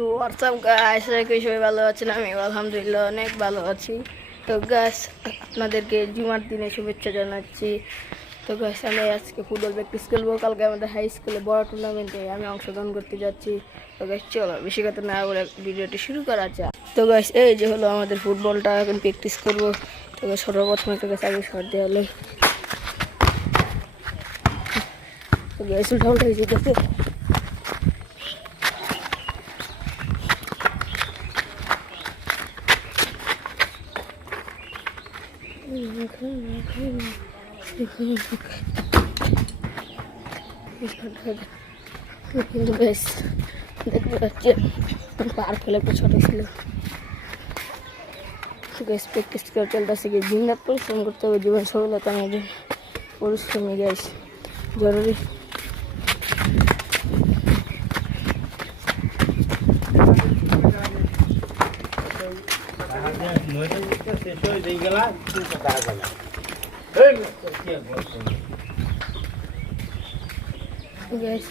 WhatsApp guys, সবাই ভালো আছেন? আমি আলহামদুলিল্লাহ অনেক ভালো আছি। তো গাইস, আপনাদেরকে জুমার দিনে শুভেচ্ছা জানাচ্ছি। তো গাইস, আমি আজকে ফুটবল প্র্যাকটিস খেলবো। কালকে আমাদের হাই স্কুলে বড় টুর্নামেন্টে আমি অংশগ্রহণ করতে যাচ্ছি। তো গাইস, চলো বেশি কথা না বলে ভিডিওটি শুরু করা যাক। তো গাইস, এই যে হলো আমাদের ফুটবলটা, এখন প্র্যাকটিস করবো। তো গাইস, সর্বপ্রথম একটা গাছ আগে শট দেওয়া হলো। তো গাইস, উল্টা হয়ে যেতেছে। কিন্তু বেশ দেখতে পাচ্ছেন পার ফেলে একটা ছোট ছিল। গ্যাস প্র্যাকটিস করে চলতেছে, গিয়ে দিনরাত পরিশ্রম করতে হবে। জীবন সফলতা আমাদের পরিশ্রমী গ্যাস জরুরি। গ্যাস